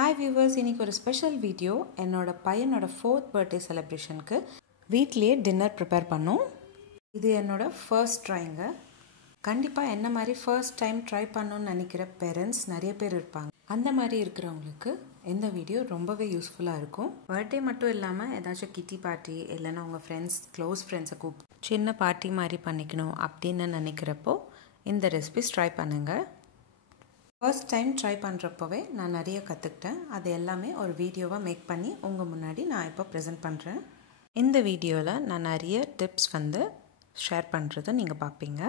Hi viewers, இன்னைக்கு ஒரு special video. என்னோட பையனோட 4th பர்த்டே செலிப்ரேஷனுக்கு வீட்லயே டின்னர் ப்ரிப்பேர் பண்ணோம். இது என்னோட ஃபர்ஸ்ட் ட்ரைங்க. கண்டிப்பாக என்ன மாதிரி ஃபர்ஸ்ட் டைம் ட்ரை பண்ணணும்னு நினைக்கிற பேரண்ட்ஸ் நிறைய பேர் இருப்பாங்க. அந்த மாதிரி இருக்கிறவங்களுக்கு இந்த வீடியோ ரொம்பவே யூஸ்ஃபுல்லாக இருக்கும். பர்த்டே மட்டும் இல்லாமல் ஏதாச்சும் கிட்டி பார்ட்டி இல்லைன்னா உங்கள் க்ளோஸ் ஃப்ரெண்ட்ஸை கூப்பிட்டு சின்ன பார்ட்டி மாதிரி பண்ணிக்கணும் அப்படின்னு நினைக்கிறப்போ இந்த ரெசிபிஸ் ட்ரை பண்ணுங்கள். ஃபர்ஸ்ட் டைம் ட்ரை பண்ணுறப்போவே நான் நிறைய கற்றுக்கிட்டேன். அது எல்லாமே ஒரு வீடியோவாக மேக் பண்ணி உங்கள் முன்னாடி நான் இப்போ ப்ரெசென்ட் பண்ணுறேன். இந்த வீடியோவில் நான் நிறைய டிப்ஸ் ஷேர் பண்ணுறதை நீங்கள் பார்ப்பீங்க.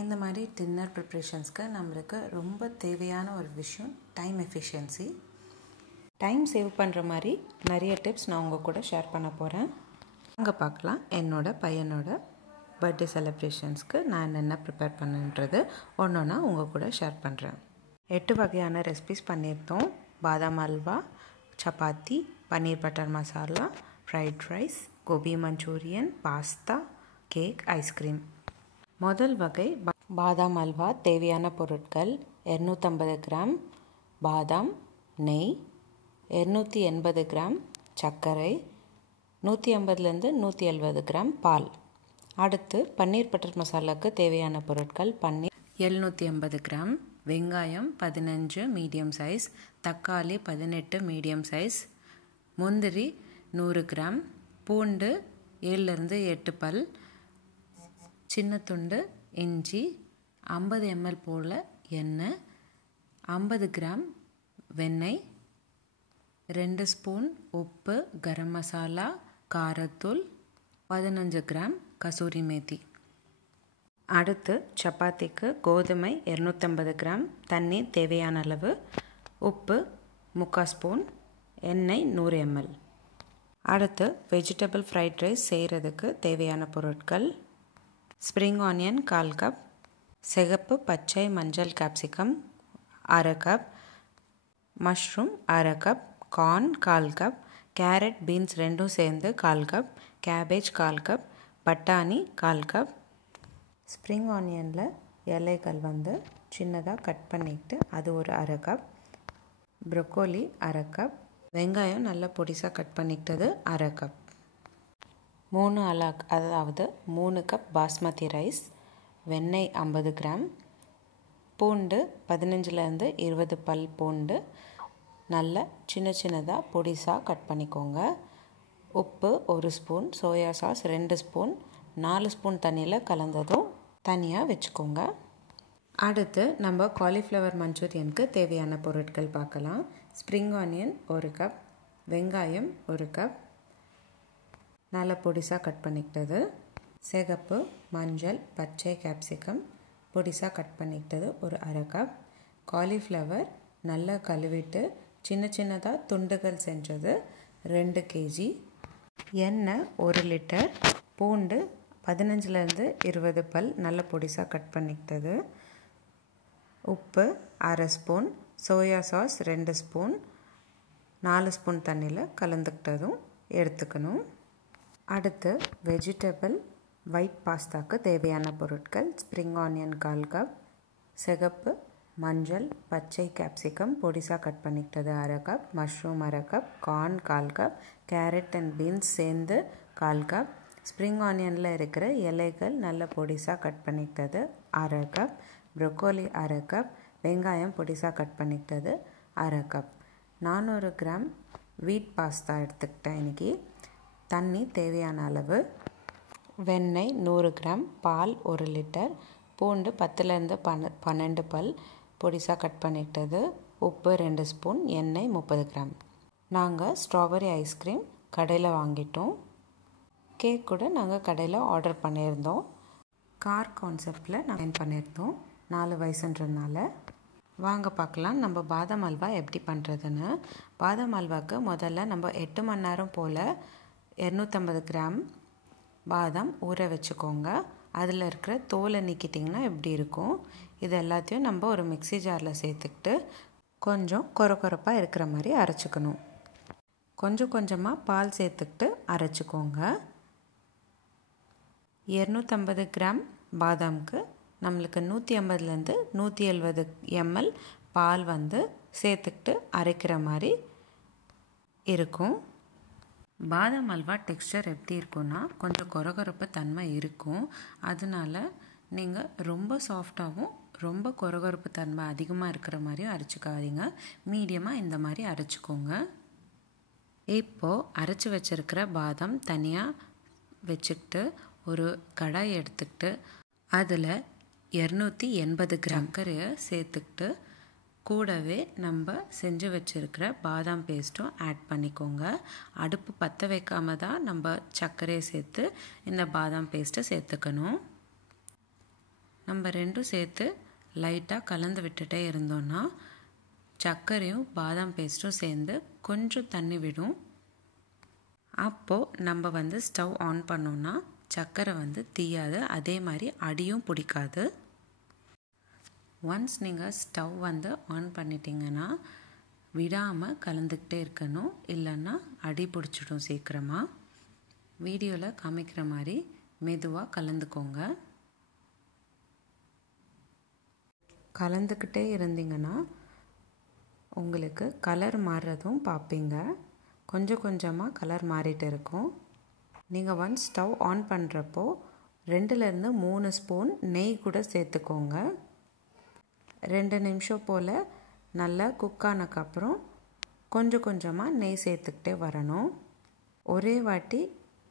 இந்த மாதிரி டின்னர் ப்ரிப்ரேஷன்ஸ்க்கு நம்மளுக்கு ரொம்ப தேவையான ஒரு விஷயம் டைம் எஃபிஷியன்சி. டைம் சேவ் பண்ணுற மாதிரி நிறைய டிப்ஸ் நான் உங்கள் கூட ஷேர் பண்ண போகிறேன். அங்கே பார்க்கலாம் என்னோட பையனோட பர்த்டே செலிப்ரேஷன்ஸ்க்கு நான் என்னென்ன ப்ரிப்பேர் பண்ணுன்றது ஒன்றா உங்கள் கூட ஷேர் பண்ணுறேன். 8 வகையான ரெசிபிஸ் பண்ணியிருந்தோம். Badam halwa, chapati, paneer butter masala, fried rice, gobi Manchurian, pasta, cake, ice cream. முதல் வகை பாதாம் அல்வா. தேவையான பொருட்கள் 250 கிராம் பாதாம், நெய், 280 கிராம் சர்க்கரை, 150லேருந்து 170 கிராம் பால். அடுத்து பன்னீர் பட்டர் மசாலாவுக்கு தேவையான பொருட்கள் பன்னீர் 750 கிராம், வெங்காயம் 15 மீடியம் சைஸ், தக்காளி 18 மீடியம் சைஸ், முந்திரி 100 கிராம், பூண்டு 7லேருந்து 8 பல், சின்ன துண்டு இஞ்சி, 50 ml போல் எண்ணெய், 50 கிராம் வெண்ணெய், 2 ஸ்பூன் உப்பு, கரம் மசாலா, காரத்தூள், 15 கிராம் கசூரி மேத்தி. அடுத்து சப்பாத்திக்கு கோதுமை 250 கிராம், தண்ணி தேவையான அளவு, உப்பு 3/4 ஸ்பூன், எண்ணெய் 100 ml. அடுத்து வெஜிடபிள் ஃப்ரைட் ரைஸ் செய்கிறதுக்கு தேவையான பொருட்கள் ஸ்ப்ரிங் ஆனியன் 1/4 கப், சிகப்பு பச்சை மஞ்சள் capsicum 1/2 cup, mushroom 1/2 cup, corn 1/4 cup, carrot beans ரெண்டும் சேர்ந்து 1/4 கப், கேபேஜ் 1/4 கப், பட்டாணி 1/4 கப். ஸ்ப்ரிங் ஆனியனில் இலைகள் சின்னதாக கட் பண்ணிக்கிட்டு அது ஒரு 1/2 கப், ப்ரொக்கோலி 1/2 கப், வெங்காயம் நல்லா பொடிசாக கட் பண்ணிக்கிட்டது 1/2 கப், 3 கப் பாஸ்மதி ரைஸ், வெண்ணெய் 50 கிராம், பூண்டு 15லேருந்து 20 பல் பூண்டு நல்லா சின்னதாக பொடிசாக கட் பண்ணிக்கோங்க, உப்பு 1 spoon, soya sauce 2 spoon, 4 spoon தண்ணியில் கலந்ததும் தனியாக வச்சுக்கோங்க. அடுத்து நம்ம காலிஃப்ளவர் மஞ்சூரியனுக்கு தேவையான பொருட்கள் பார்க்கலாம். ஸ்ப்ரிங் ஆனியன் 1 கப், வெங்காயம் 1 கப் நல்லா பொடிசாக கட் பண்ணிக்கிட்டது, சிகப்பு மஞ்சள் பச்சை கேப்சிகம் பொடிசாக கட் பண்ணிக்கிட்டது ஒரு 1/2 கப், காலிஃப்ளவர் நல்லா கழுவிட்டு சின்னதாக துண்டுகள் செஞ்சது 2 kg, எண்ணெய் 1 லிட்டர், பூண்டு 15லேருந்து 20 பல் நல்ல பொடிசாக கட் பண்ணிக்கிட்டது, உப்பு 1/2 spoon, soya sauce 2 spoon, 4 spoon தண்ணியில் கலந்துக்கிட்டதும் எடுத்துக்கணும். அடுத்து வெஜிடபிள் ஒயிட் பாஸ்தாவுக்கு தேவையான பொருட்கள் ஸ்ப்ரிங் ஆனியன் 1/4 கப், சிகப்பு மஞ்சள் பச்சை கேப்சிகம் பொடிசாக கட் பண்ணிக்கிட்டது 1/2 cup, mushroom 1/2 cup, corn 1/4 cup, carrot and beans சேர்ந்து 1/4 கப், ஸ்ப்ரிங் ஆனியனில் இருக்கிற இலைகள் நல்ல பொடிசாக கட் பண்ணிக்கிட்டது 1/2 கப், ப்ரொக்கோலி 1/2 கப், வெங்காயம் பொடிசாக கட் பண்ணிக்கிட்டது 1/2 கப், 400 கிராம் வீட் பாஸ்தா எடுத்துக்கிட்டேன் இன்றைக்கி, தண்ணி தேவையான அளவு, வெண்ணெய் 100 கிராம், பால் 1 லிட்டர், பூண்டு 10லேருந்து 12 பல் பொடிசாக கட் பண்ணிக்கிட்டது, உப்பு 2 ஸ்பூன், எண்ணெய் 30 கிராம். நாங்கள் ஸ்ட்ராபெரி ஐஸ்கிரீம் கடையில் வாங்கிட்டோம். கேக் கூட நாங்கள் கடையில் ஆர்டர் பண்ணியிருந்தோம். கார் கான்செப்டில் நாங்கள் பண்ணியிருந்தோம். 4 வயசுன்றதுனால. வாங்க பார்க்கலாம் நம்ம பாதாம் அல்வா எப்படி பண்ணுறதுன்னு. பாதாம் அல்வாவுக்கு முதல்ல நம்ம 8 மணி நேரம் போல் 250 கிராம் பாதாம் ஊற வச்சுக்கோங்க. அதில் இருக்கிற தோலை நீக்கிட்டிங்கன்னா எப்படி இருக்கும். இது எல்லாத்தையும் நம்ம ஒரு மிக்ஸி ஜாரில் சேர்த்துக்கிட்டு கொஞ்சம் கொரப்பாக இருக்கிற மாதிரி அரைச்சிக்கணும். கொஞ்சமாக பால் சேர்த்துக்கிட்டு அரைச்சிக்கோங்க. 250 கிராம் பாதாமுக்கு நம்மளுக்கு 150லேருந்து 170 ml பால் சேர்த்துக்கிட்டு அரைக்கிற மாதிரி இருக்கும். பாதாம் அல்வா டெக்ஸ்சர் எப்படி இருக்குன்னா கொஞ்சம் கொரகொரப்பு தன்மை இருக்கும். அதனால நீங்கள் ரொம்ப சாஃப்டாகவும் ரொம்ப கொரகொரப்பு தன்மை அதிகமாக இருக்கிற மாதிரியும் அரைச்சிக்காதீங்க. மீடியமாக இந்த மாதிரி அரைச்சிக்கோங்க. இப்போது அரைச்சி வச்சுருக்கிற பாதாம் தனியாக வச்சுக்கிட்டு ஒரு கடாய் எடுத்துக்கிட்டு அதில் 280 கிராம் சர்க்கரையை சேர்த்துக்கிட்டு கூடவே நம்ம செஞ்சு வச்சுருக்கிற பாதாம் பேஸ்ட்டும் ஆட் பண்ணிக்கோங்க. அடுப்பு பற்ற வைக்காம தான் நம்ம சர்க்கரையை சேர்த்து இந்த பாதாம் பேஸ்ட்டை சேர்த்துக்கணும். நம்ம ரெண்டும் சேர்த்து லைட்டாக கலந்து விட்டுட்டே இருந்தோன்னா சர்க்கரையும் பாதாம் பேஸ்ட்டும் சேர்ந்து கொஞ்சம் தண்ணி விடும். அப்போது நம்ம ஸ்டவ் ஆன் பண்ணோன்னா சர்க்கரை தீயாது, அதே மாதிரி அடியும் பிடிக்காது. ஒன்ஸ் நீங்கள் ஸ்டவ் ஆன் பண்ணிட்டீங்கன்னா விடாமல் கலந்துக்கிட்டே இருக்கணும், இல்லைன்னா அடி பிடிச்சிடும் சீக்கிரமாக. வீடியோவில் காமிக்கிற மாதிரி மெதுவாக கலந்துக்கோங்க. கலந்துக்கிட்டே இருந்தீங்கன்னா உங்களுக்கு கலர் மாறுறதும் பார்ப்பீங்க. கொஞ்சம் கொஞ்சமாக கலர் மாறிட்டு இருக்கும். நீங்கள் ஒன்ஸ் ஸ்டவ் ஆன் பண்ணுறப்போ 2லேருந்து 3 ஸ்பூன் நெய் கூட சேர்த்துக்கோங்க. 2 நிமிஷம் போல் நல்லா குக் ஆனதுக்கப்புறம் கொஞ்சம் கொஞ்சமாக நெய் சேர்த்துக்கிட்டே வரணும். ஒரே வாட்டி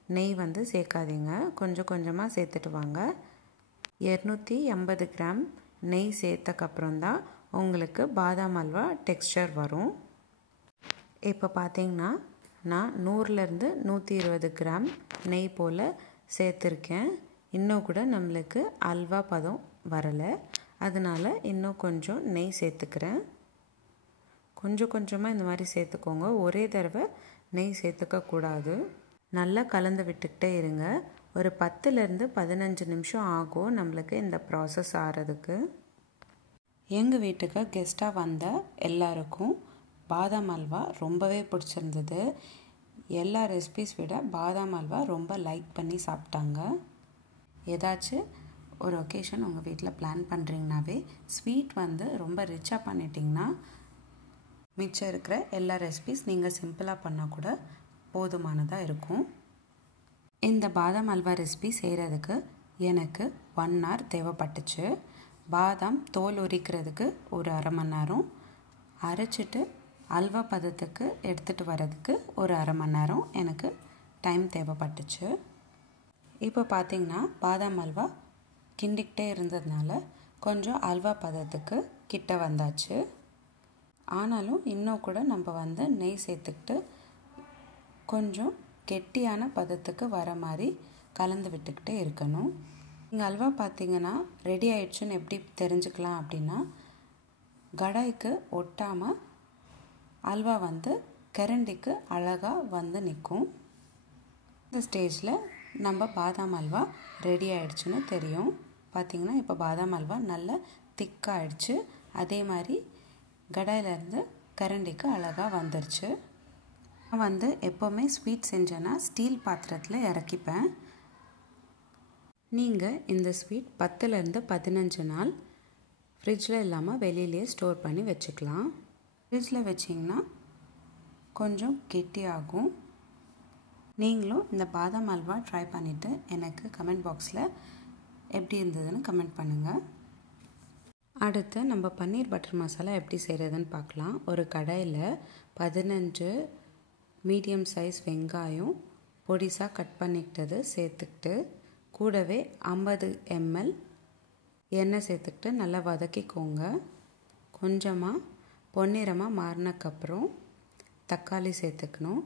நெய் சேர்க்காதீங்க, கொஞ்சம் கொஞ்சமாக சேர்த்துட்டு வாங்க. 280 கிராம் நெய் சேர்த்தக்கப்புறம் தான் உங்களுக்கு பாதாம் அல்வா டெக்ஸ்சர் வரும். இப்போ பார்த்தீங்கன்னா நான் 100லேருந்து 120 கிராம் நெய் போல் சேர்த்துருக்கேன். இன்னும் கூட நம்மளுக்கு அல்வா பதம் வரலை, அதனால் இன்னும் கொஞ்சம் நெய் சேர்த்துக்கிறேன். கொஞ்சம் கொஞ்சமாக இந்த மாதிரி சேர்த்துக்கோங்க, ஒரே தடவை நெய் சேர்த்துக்கக்கூடாது. நல்லா கலந்து விட்டுக்கிட்டே இருங்க. ஒரு 10லேருந்து 15 நிமிஷம் ஆகும் நம்மளுக்கு இந்த ப்ராசஸ் ஆகிறதுக்கு. எங்கள் வீட்டுக்கு கெஸ்ட்டாக வந்த எல்லாருக்கும் பாதாம் அல்வா ரொம்பவே பிடிச்சிருந்தது. எல்லா ரெசிபீஸ் விட பாதாம் அல்வா ரொம்ப லைக் பண்ணி சாப்பிட்டாங்க. ஏதாச்சும் ஒரு ஒகேஷன் உங்கள் வீட்டில் பிளான் பண்ணுறீங்கனாவே ஸ்வீட் ரொம்ப ரிச்சாக பண்ணிட்டிங்கன்னா மிச்சம் இருக்கிற எல்லா ரெசிபீஸ் நீங்கள் சிம்பிளாக பண்ணால் கூட போதுமானதாக இருக்கும். இந்த பாதாம் அல்வா ரெசிபி செய்கிறதுக்கு எனக்கு 1 hour தேவைப்பட்டுச்சு. பாதாம் தோல் உரிக்கிறதுக்கு ஒரு அரை மணி நேரம், அரைச்சிட்டு அல்வா பதத்துக்கு எடுத்துகிட்டு வரதுக்கு ஒரு அரை மணி நேரம் எனக்கு டைம் தேவைப்பட்டுச்சு. இப்போ பார்த்திங்கன்னா பாதாம் அல்வா கிண்டிக்கிட்டே இருந்ததுனால கொஞ்சம் அல்வா பதத்துக்கு கிட்ட வந்தாச்சு. ஆனாலும் இன்னும் கூட நம்ம நெய் சேர்த்துக்கிட்டு கொஞ்சம் கெட்டியான பதத்துக்கு வர மாதிரி கலந்து விட்டுக்கிட்டே இருக்கணும். இங்கே அல்வா பார்த்திங்கன்னா ரெடி ஆயிடுச்சுன்னு எப்படி தெரிஞ்சுக்கலாம் அப்படின்னா, கடாய்க்கு ஒட்டாமல் அல்வா கரண்டிக்கு அழகாக நிற்கும். இந்த ஸ்டேஜில் நம்ம பாதாம் அல்வா ரெடி ஆயிடுச்சுன்னு தெரியும். பார்த்திங்கன்னா இப்போ பாதாம் அல்வா நல்லா திக்காகிடுச்சு, அதே மாதிரி கடாயிலேருந்து கரண்டிக்கு அழகாக வந்துருச்சு. நான் எப்போவுமே ஸ்வீட் செஞ்சேன்னா ஸ்டீல் பாத்திரத்தில் இறக்கிப்பேன். நீங்கள் இந்த ஸ்வீட் 10லேருந்து 15 நாள் ஃப்ரிட்ஜில் இல்லாமல் வெளியிலேயே ஸ்டோர் பண்ணி வச்சுக்கலாம். ஃப்ரிட்ஜில் வச்சிங்கன்னா கொஞ்சம் கெட்டியாகும். நீங்களும் இந்த பாதாம் அல்வா ட்ரை பண்ணிவிட்டு எனக்கு கமெண்ட் பாக்ஸில் எப்படி இருந்ததுன்னு கமெண்ட் பண்ணுங்கள். அடுத்து நம்ம பன்னீர் பட்டர் மசாலா எப்படி செய்கிறதுன்னு பார்க்கலாம். ஒரு கடாயில் 15 மீடியம் சைஸ் வெங்காயம் பொடிசாக கட் பண்ணிக்கிட்டது சேர்த்துக்கிட்டு கூடவே 50 ml எண்ணெய் சேர்த்துக்கிட்டு நல்லா வதக்கிக்கோங்க. கொஞ்சமாக பொன்னிறமாக மாறினக்கப்புறம் தக்காளி சேர்த்துக்கணும்.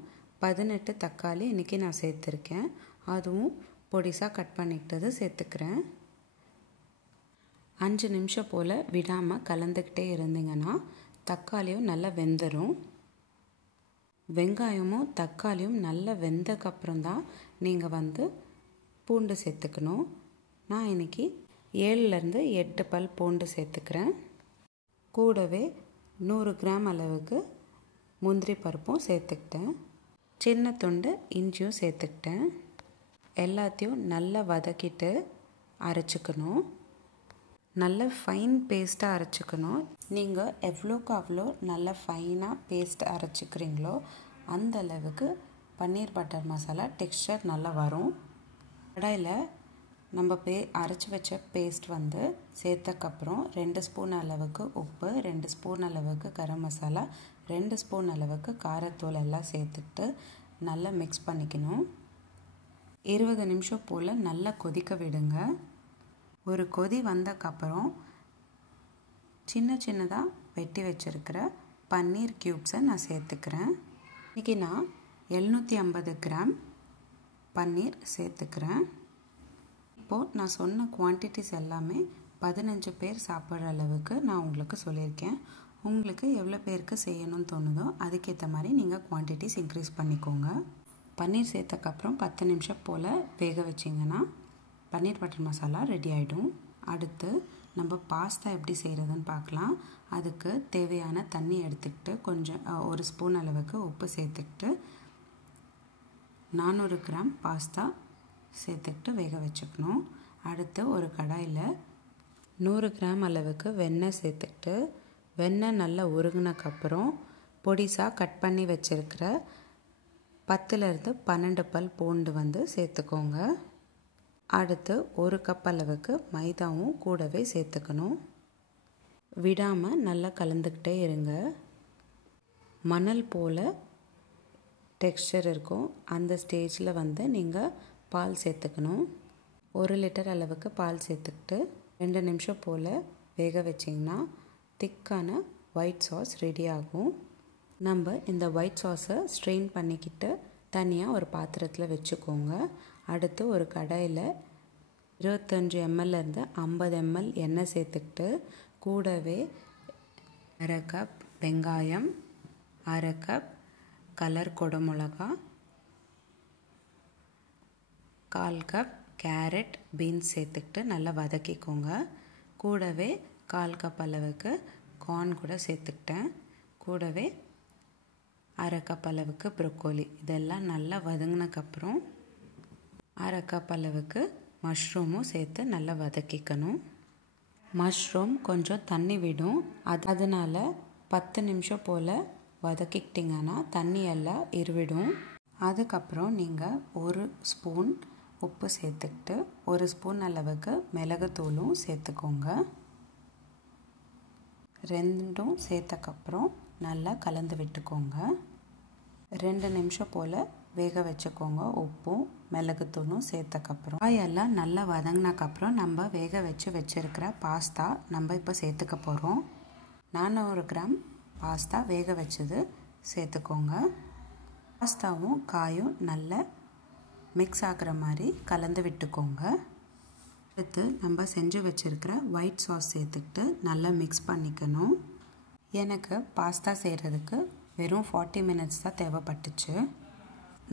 18 தக்காளி இன்றைக்கி நான் சேர்த்துருக்கேன், அதுவும் பொடிசாக கட் பண்ணிக்கிட்டது சேர்த்துக்கிறேன். 5 நிமிஷம் போல் விடாமல் கலந்துக்கிட்டே இருந்தீங்கன்னா தக்காளியும் நல்லா வெந்துடும். வெங்காயமும் தக்காளியும் நல்லா வெந்தக்கப்புறம் தான் நீங்கள் பூண்டு சேர்த்துக்கணும். நான் இன்றைக்கி 7லேருந்து 8 பல் பூண்டு சேர்த்துக்கிறேன். கூடவே 100 கிராம் அளவுக்கு முந்திரி பருப்பும் சேர்த்துக்கிட்டேன். சின்ன துண்டு இஞ்சியும் சேர்த்துக்கிட்டேன். எல்லாத்தையும் நல்லா வதக்கிட்டு அரைச்சிக்கணும். நல்ல ஃபைன் பேஸ்ட்டாக அரைச்சிக்கணும். நீங்கள் எவ்வளோக்கு அவ்வளோ நல்ல ஃபைனாக பேஸ்ட் அரைச்சிக்கிறீங்களோ அந்த அளவுக்கு பன்னீர் பட்டர் மசாலா டெக்ஸ்சர் நல்லா வரும். கடாயில் நம்ம அரைச்சி வச்ச பேஸ்ட் வந்து சேர்த்தக்கப்புறம் 2 ஸ்பூன் அளவுக்கு உப்பு, 2 ஸ்பூன் அளவுக்கு கரம் மசாலா, 2 ஸ்பூன் அளவுக்கு காரத்தூள் எல்லாம் சேர்த்துட்டு நல்லா மிக்ஸ் பண்ணிக்கணும். 20 நிமிஷம் போல் நல்லா கொதிக்க விடுங்க. ஒரு கொதி வந்தக்கப்புறம் சின்னதாக வெட்டி வச்சுருக்கிற பன்னீர் க்யூப்ஸை நான் சேர்த்துக்கிறேன். இன்றைக்கி நான் 750 கிராம் பன்னீர் சேர்த்துக்கிறேன். இப்போது நான் சொன்ன குவான்டிட்டிஸ் எல்லாமே 15 பேர் சாப்பிட்ற அளவுக்கு நான் உங்களுக்கு சொல்லியிருக்கேன். உங்களுக்கு எவ்வளோ பேருக்கு செய்யணும்னு தோணுதோ அதுக்கேற்ற மாதிரி நீங்கள் குவான்டிட்டிஸ் இன்க்ரீஸ் பண்ணிக்கோங்க. பன்னீர் சேர்த்தக்கப்புறம் 10 நிமிஷம் போல் வேக வச்சிங்கன்னா பன்னீர் பட்டர் மசாலா ரெடி ஆகிடும். அடுத்து நம்ம பாஸ்தா எப்படி செய்கிறதுன்னு பார்க்கலாம். அதுக்கு தேவையான தண்ணி எடுத்துக்கிட்டு கொஞ்சம் 1 ஸ்பூன் அளவுக்கு உப்பு சேர்த்துக்கிட்டு 400 கிராம் பாஸ்தா சேர்த்துக்கிட்டு வேக வச்சுக்கணும். அடுத்து ஒரு கடாயில் 100 கிராம் அளவுக்கு வெண்ணெய் சேர்த்துக்கிட்டு வெண்ணெய் நல்லா உருகினக்கப்புறம் பொடிசாக கட் பண்ணி வச்சுருக்கிற 10லேருந்து 12 பல் பூண்டு வந்து சேர்த்துக்கோங்க. அடுத்து 1 கப் அளவுக்கு மைதாவும் கூடவே சேர்த்துக்கணும். விடாமல் நல்லா கலந்துக்கிட்டே இருங்க. மணல் போல் டெக்ஸ்சர் இருக்கும். அந்த ஸ்டேஜில் வந்து நீங்கள் பால் சேர்த்துக்கணும். 1 லிட்டர் அளவுக்கு பால் சேர்த்துக்கிட்டு 2 நிமிஷம் போல் வேக வச்சிங்கன்னா திக்கான ஒயிட் சாஸ் ரெடி ஆகும். நம்ம இந்த ஒயிட் சாஸை ஸ்ட்ரெயின் பண்ணிக்கிட்டு தனியாக ஒரு பாத்திரத்தில் வச்சுக்கோங்க. அடுத்து ஒரு கடாயில் 25 ml-லேருந்து 50 ml எண்ணெய் சேர்த்துக்கிட்டு கூடவே 1/2 கப் வெங்காயம், 1/2 கப் கலர் குடமிளகா, 1/4 கப் கேரட், பீன்ஸ் சேர்த்துக்கிட்டு நல்லா வதக்கிக்கோங்க. கூடவே 1/4 கப் அளவுக்கு கார்ன் கூட சேர்த்துக்கிட்டேன். கூடவே 1/2 கப் அளவுக்கு ப்ரொக்கோலி. இதெல்லாம் நல்லா வதங்கினக்கப்புறம் 1/2 கப் அளவுக்கு மஷ்ரூமும் சேர்த்து நல்லா வதக்கிக்கணும். மஷ்ரூம் கொஞ்சம் தண்ணி விடும். அதனால் 10 நிமிஷம் போல் வதக்கிக்கிட்டிங்கன்னா தண்ணி எல்லாம் இருவிடும். அதுக்கப்புறம் நீங்கள் 1 ஸ்பூன் உப்பு சேர்த்துக்கிட்டு 1 ஸ்பூன் அளவுக்கு மிளகுத்தூளும் சேர்த்துக்கோங்க. ரெண்டும் சேர்த்தக்கப்புறம் நல்லா கலந்து விட்டுக்கோங்க. 2 நிமிஷம் போல் வேக வச்சுக்கோங்க. உப்பும் மிளகுத்தூளும் சேர்த்தக்கப்புறம் காயெல்லாம் நல்லா வதங்கினக்கப்புறம் நம்ம வேக வச்சுருக்கிற பாஸ்தா நம்ம இப்போ சேர்த்துக்க போகிறோம். 400 கிராம் பாஸ்தா வேக வச்சது சேர்த்துக்கோங்க. பாஸ்தாவும் காயும் நல்லா மிக்ஸ் ஆகிற மாதிரி கலந்து விட்டுக்கோங்க. அடுத்து நம்ம செஞ்சு வச்சுருக்கிற ஒயிட் சாஸ் சேர்த்துக்கிட்டு நல்லா மிக்ஸ் பண்ணிக்கணும். எனக்கு பாஸ்தா செய்கிறதுக்கு வெறும் 40 மினிட்ஸ் தான் தேவைப்பட்டுச்சு.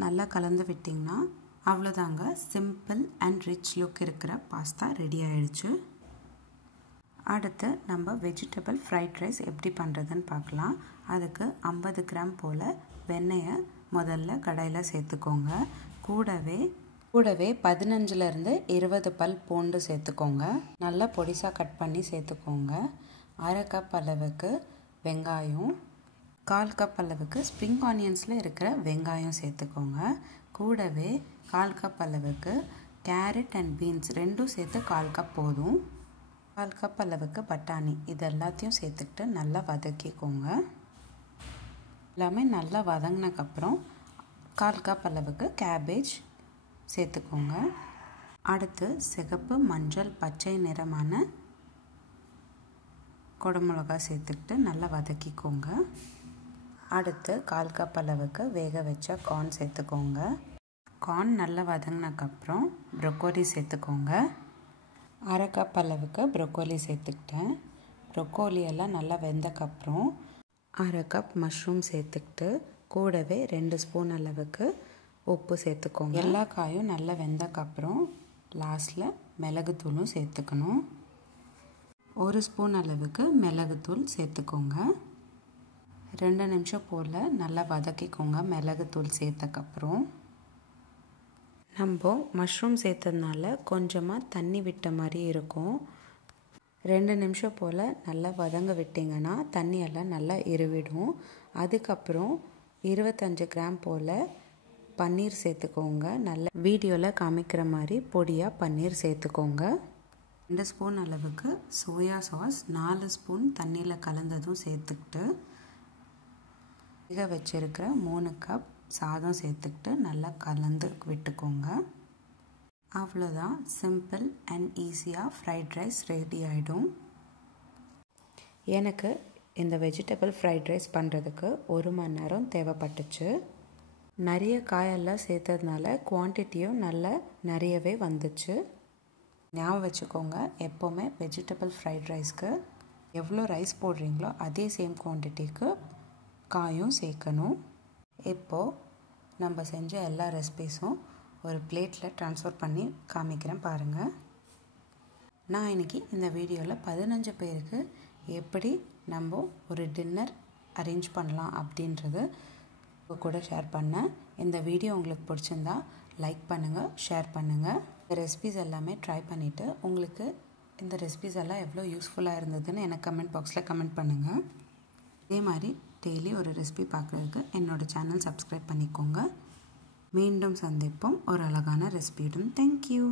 நல்லா கலந்து விட்டிங்கன்னா அவ்வளோதாங்க. சிம்பிள் அண்ட் ரிச் லுக் இருக்கிற பாஸ்தா ரெடி ஆகிடுச்சு. அடுத்து நம்ம வெஜிடபிள் ஃப்ரைட் ரைஸ் எப்படி பண்ணுறதுன்னு பார்க்கலாம். அதுக்கு 50 கிராம் போல் வெண்ணெயை முதல்ல கடாயில் சேர்த்துக்கோங்க. கூடவே 15லேருந்து 20 பல் பூண்டு சேர்த்துக்கோங்க. நல்லா பொடிசாக கட் பண்ணி சேர்த்துக்கோங்க. 1/2 கப் அளவுக்கு வெங்காயம், 1/4 கப் அளவுக்கு ஸ்ப்ரிங் ஆனியன்ஸில் இருக்கிற வெங்காயம் சேர்த்துக்கோங்க. கூடவே 1/4 கப் அளவுக்கு கேரட் அண்ட் பீன்ஸ் ரெண்டும் சேர்த்து 1/4 கப் போதும். 1/4 கப் அளவுக்கு பட்டாணி இது எல்லாத்தையும் சேர்த்துக்கிட்டு நல்லா வதக்கிக்கோங்க. எல்லாமே நல்லா வதங்கினக்கப்புறம் 1/4 கப் அளவுக்கு கேபேஜ் சேர்த்துக்கோங்க. அடுத்து சிகப்பு, மஞ்சள், பச்சை நிறமான குடமிளகா சேர்த்துக்கிட்டு நல்லா வதக்கிக்கோங்க. அடுத்து 1/4 கப் அளவுக்கு வேக வச்ச கார்ன் சேர்த்துக்கோங்க. கார்ன் நல்லா வதங்கினக்கப்புறம் ப்ரொக்கோலி சேர்த்துக்கோங்க. 1/2 கப் அளவுக்கு ப்ரொக்கோலி சேர்த்துக்கிட்டேன். ப்ரொக்கோலி எல்லாம் நல்லா வெந்தக்கப்புறம் 1/2 கப் மஷ்ரூம் சேர்த்துக்கிட்டு கூடவே 2 ஸ்பூன் அளவுக்கு உப்பு சேர்த்துக்கோங்க. எல்லா காயும் நல்லா வெந்தக்கப்புறம் லாஸ்ட்டில் மிளகுத்தூளும் சேர்த்துக்கணும். 1 ஸ்பூன் அளவுக்கு மிளகுத்தூள் சேர்த்துக்கோங்க. 2 நிமிஷம் போல் நல்லா வதக்கிக்கோங்க. மிளகுத்தூள் சேர்த்தக்கப்புறம் நம்ம மஷ்ரூம் சேர்த்ததுனால கொஞ்சமாக தண்ணி விட்ட மாதிரி இருக்கும். 2 நிமிஷம் போல் நல்லா வதங்க விட்டிங்கன்னா தண்ணியெல்லாம் நல்லா இருவிடும். அதுக்கப்புறம் 25 கிராம் போல் பன்னீர் சேர்த்துக்கோங்க. நல்ல வீடியோவில் காமிக்கிற மாதிரி பொடியாக பன்னீர் சேர்த்துக்கோங்க. 2 ஸ்பூன் அளவுக்கு சோயா சாஸ் 4 ஸ்பூன் தண்ணியில் கலந்ததும் சேர்த்துக்கிட்டு வேக வச்சுருக்கிற 3 கப் சாதம் சேர்த்துக்கிட்டு நல்லா கலந்து விட்டுக்கோங்க. அவ்வளோதான், சிம்பிள் அண்ட் ஈஸியாக ஃப்ரைட் ரைஸ் ரெடி ஆகிடும். எனக்கு இந்த வெஜிடபிள் ஃப்ரைட் ரைஸ் பண்ணுறதுக்கு 1 மணி நேரம் தேவைப்பட்டுச்சு. நிறைய காயெல்லாம் சேர்த்ததுனால குவான்டிட்டியும் நல்லா நிறையவே வந்துச்சு. ஞாபகம் வச்சுக்கோங்க, எப்போவுமே வெஜிடபிள் ஃப்ரைட் ரைஸ்க்கு எவ்வளோ ரைஸ் போடுறீங்களோ அதே சேம் குவான்டிட்டிக்கு காயும் சேர்க்கணும். இப்போது நம்ம செஞ்ச எல்லா ரெசிபீஸும் ஒரு பிளேட்டில் ட்ரான்ஸ்ஃபர் பண்ணி காமிக்கிறேன் பாருங்கள். நான் இன்றைக்கி இந்த வீடியோவில் 15 பேருக்கு எப்படி நம்ம ஒரு டின்னர் அரேஞ்ச் பண்ணலாம் அப்படின்றது கூட ஷேர் பண்ணேன். இந்த வீடியோ உங்களுக்கு பிடிச்சிருந்தா லைக் பண்ணுங்கள், ஷேர் பண்ணுங்கள். இந்த ரெசிபீஸ் எல்லாமே ட்ரை பண்ணிவிட்டு உங்களுக்கு இந்த ரெசிபீஸ் எல்லாம் எவ்வளோ யூஸ்ஃபுல்லாக இருந்ததுன்னு எனக்கு கமெண்ட் பாக்ஸில் கமெண்ட் பண்ணுங்கள். இதே மாதிரி டெய்லி ஒரு ரெசிபி பார்க்குறதுக்கு என்னோடய சேனல் சப்ஸ்கிரைப் பண்ணிக்கோங்க. மீண்டும் சந்திப்போம் ஒரு அழகான ரெசிபியுடன். தேங்க்யூ.